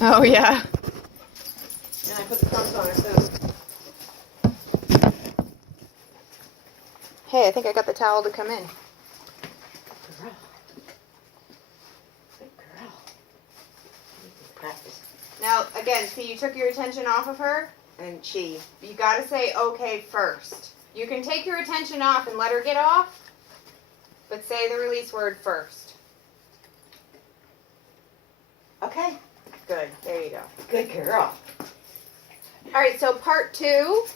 Oh, yeah. And I put the crumbs on her food. Hey, I think I got the towel to come in. Good girl. Good girl. Practice. Now, again, see, you took your attention off of her, And she. you gotta say okay first. You can take your attention off and let her get off, but say the release word first. Okay. Good, there you go. Good girl. Alright, so part 2,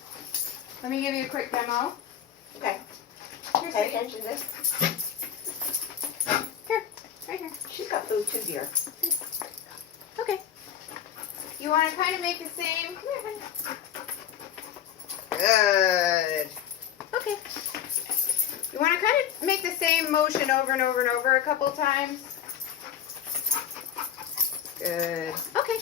let me give you a quick demo. Okay. Here, Pay sweetie. attention to this. Here, right here. She's got food too, dear. Okay. You want to kind of make the same. Come here, honey. Good. Okay. You want to kind of make the same motion over and over and over a couple times. Good. Okay.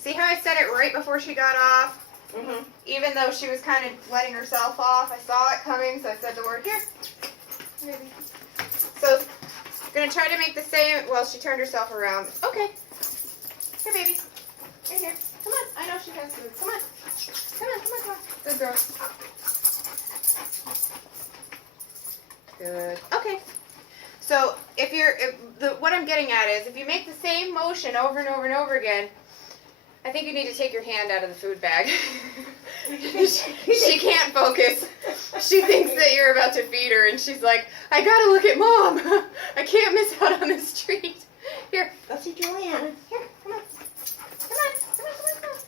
See how I said it right before she got off? Mm-hmm. Even though she was kind of letting herself off, I saw it coming, so I said the word here. Maybe. So, gonna try to make the same. Well, she turned herself around. Okay. Here, baby. Right here. Come on. I know she has food. Come on. Come on, come on, come on. Good girl. Good. Okay. So what I'm getting at is if you make the same motion over and over and over again, I think you need to take your hand out of the food bag. She can't focus. She thinks that you're about to feed her, and she's like, I gotta look at Mom. I can't miss out on this treat. Here. Go see Juliana. Here, come on. Come on, come on, come on, come on.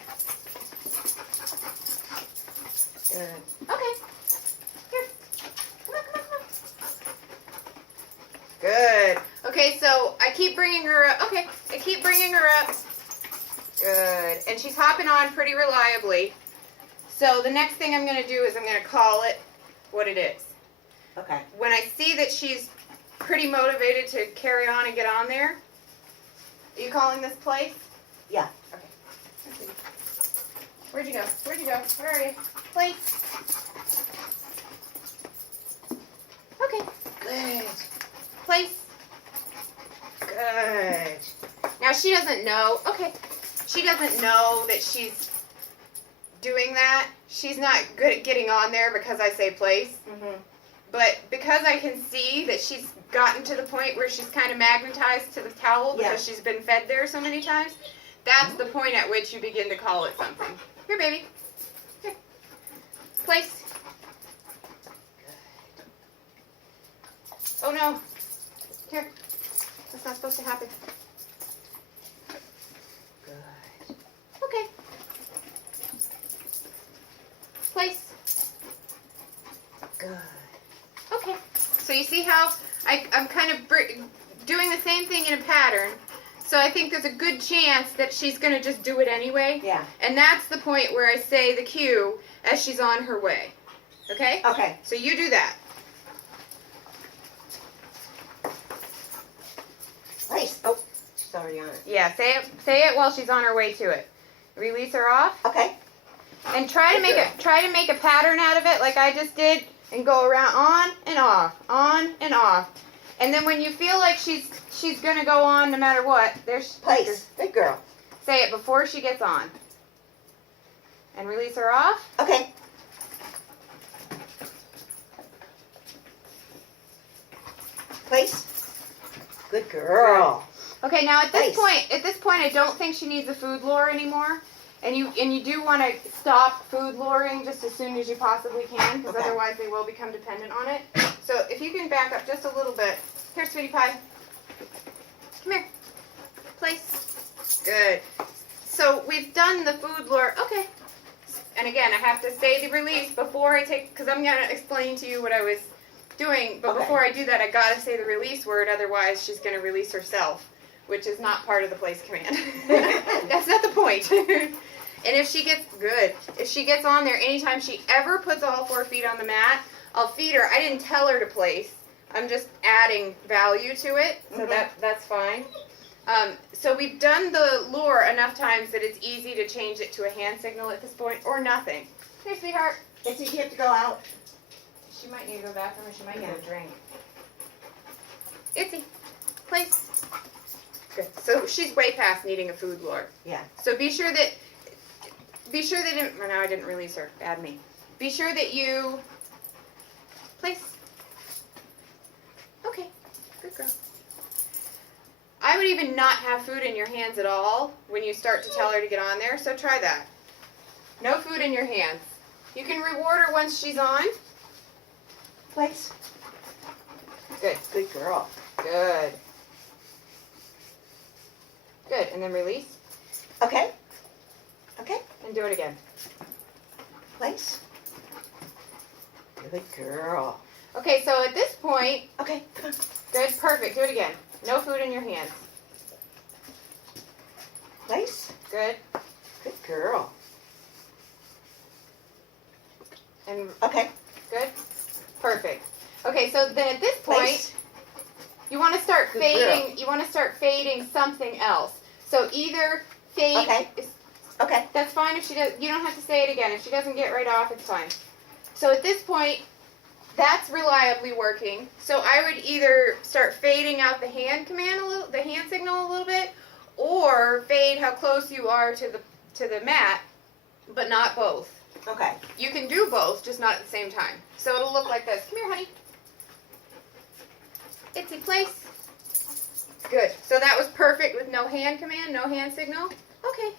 Good. Okay. Here. Come on, come on, come on. Good. Okay, so I keep bringing her up. Okay, I keep bringing her up. Good. And she's hopping on pretty reliably. So the next thing I'm going to do is I'm going to call it what it is. Okay. When I see that she's pretty motivated to carry on and get on there, are you calling this place? Yeah. Okay. Where'd you go? Where'd you go? Where are you? Place. Okay. Good. Place. Good. Now she doesn't know. Okay. She doesn't know that she's doing that. She's not good at getting on there because I say place. Mm-hmm. But because I can see that she's gotten to the point where she's kind of magnetized to the towel because she's been fed there so many times, that's the point at which you begin to call it something. Here, baby. Here. Place. Oh, no. Here. That's not supposed to happen. Good. Okay. Place. Good. Okay. So you see how I'm kind of doing the same thing in a pattern. So I think there's a good chance that she's going to just do it anyway. Yeah. And that's the point where I say the cue as she's on her way. Okay? Okay. So you do that. Place. Oh, she's already on it. Yeah, say it while she's on her way to it. Release her off. Okay. And try to make a pattern out of it like I just did and go around on and off, on and off. And then when you feel like she's going to go on no matter what, there's Place. Good girl. say it before she gets on. And release her off. Okay. Place. Good girl. Okay, now at this Place. point I don't think she needs a food lure anymore. And you do want to stop food luring just as soon as you possibly can, because Okay. otherwise they will become dependent on it. So if you can back up just a little bit. Here, sweetie pie. Come here. Place. Good. So we've done the food lure. Okay. And again, I have to say the release before I take, because I'm going to explain to you what I was doing. But Okay. before I do that, I got to say the release word. Otherwise, she's going to release herself, which is not part of the place command. That's not the point. And if she gets on there, anytime she ever puts all 4 feet on the mat, I'll feed her. I didn't tell her to place. I'm just adding value to it, so that's fine. So we've done the lure enough times that it's easy to change it to a hand signal at this point, or nothing. Here, sweetheart. Does she have to go out? She might need to go to the bathroom, or she might get a drink. Itsy, place. Good. So she's way past needing a food lure. Yeah. So be sure that oh, no, I didn't release her. Add me. Be sure that you place. Okay. Good girl. I would even not have food in your hands at all when you start to tell her to get on there. So try that. No food in your hands. You can reward her once she's on. Place. Good. Good girl. Good. Good. And then release. Okay. Okay. And do it again. Place. Good girl. Okay, so at this point, Okay, come on. good, perfect. Do it again. No food in your hands. Place. Good. Good girl. And Okay. good. Perfect. Okay, so then at this point, Place. you want to start Good fading. girl. You want to start fading something else. So either fade. Okay. Okay. That's fine if she does. You don't have to say it again. If she doesn't get right off, it's fine. So at this point, that's reliably working. So I would either start fading out the hand command a little, the hand signal a little bit, or fade how close you are to the mat, but not both. Okay. You can do both, just not at the same time. So it'll look like this. Come here, honey. Itsy place. Good. So that was perfect with no hand command, no hand signal. Okay.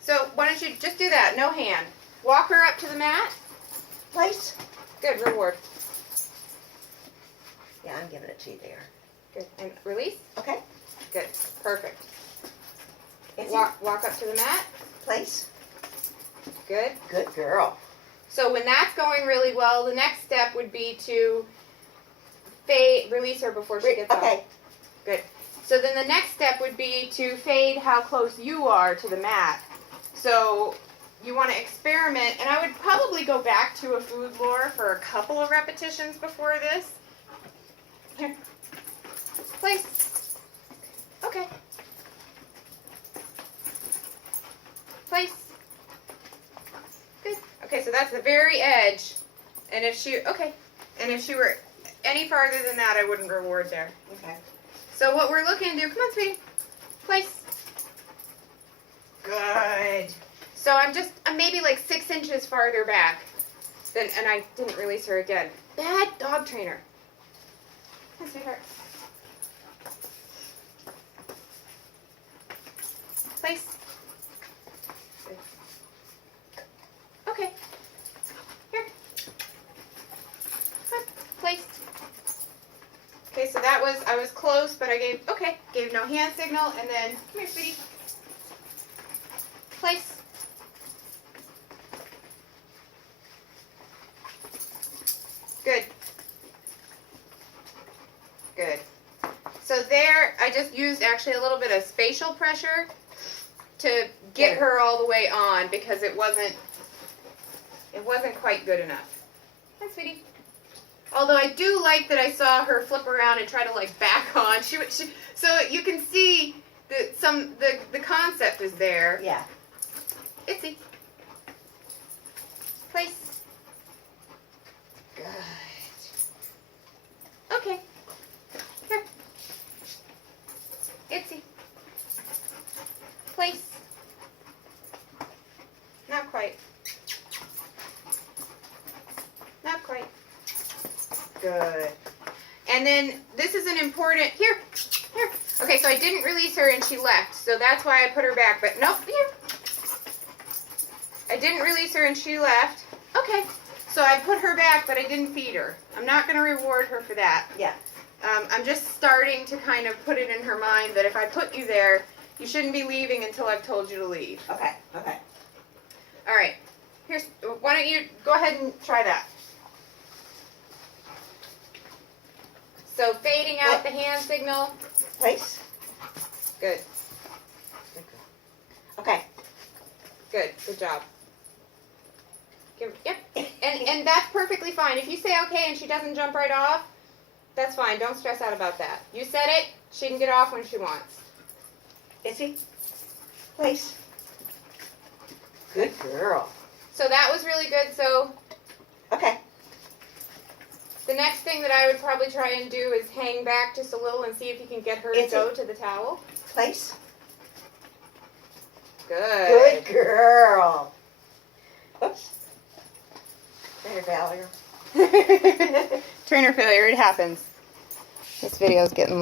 So why don't you just do that? No hand. Walk her up to the mat. Place. Good. Reward. Yeah, I'm giving it to you there. Good. And release. Okay. Good. Perfect. Itsy. Walk up to the mat. Place. Good. Good girl. So when that's going really well, the next step would be to release her before she gets Okay. off. Good. So then the next step would be to fade how close you are to the mat. So you want to experiment, and I would probably go back to a food lure for a couple of repetitions before this. Here. Place. Okay. Place. Good. Okay, so that's the very edge. And if she were any farther than that, I wouldn't reward there. Okay. So what we're looking to do, come on, sweetie. Place. Good. So I'm maybe like 6 inches farther back. And I didn't release her again. Bad dog trainer. Come on, sweetheart. Place. Good. Okay. Here. Come on. Place. Okay, so I was close, but I gave no hand signal, and then, come here, sweetie. Place. Good. Good. So there, I just used actually a little bit of spatial pressure to get her all the way on because it wasn't quite good enough. Hi, sweetie. Although I do like that I saw her flip around and try to like back on. So you can see that the concept is there. Yeah. Itsy. Place. Good. Okay. Here. Itsy. Place. Not quite. Not quite. Good. And then this is an important, here. Okay, so I didn't release her and she left, so that's why I put her back, but nope, here. I didn't release her and she left. Okay, so I put her back, but I didn't feed her. I'm not going to reward her for that. Yeah. I'm just starting to kind of put it in her mind that if I put you there, you shouldn't be leaving until I've told you to leave. Okay. Okay. All right. Why don't you go ahead and try that. So fading out the hand signal. Place. Good. Good girl. Okay. Good. Good job. Yep. And that's perfectly fine. If you say okay and she doesn't jump right off, that's fine. Don't stress out about that. You said it. She can get off when she wants. Itsy. Place. Good girl. So that was really good. So Okay. the next thing that I would probably try and do is hang back just a little and see if you can get her to Itsy. go to the towel. Place. Good. Good girl. Oops. There, Valerie. Trainer failure, it happens. This video's getting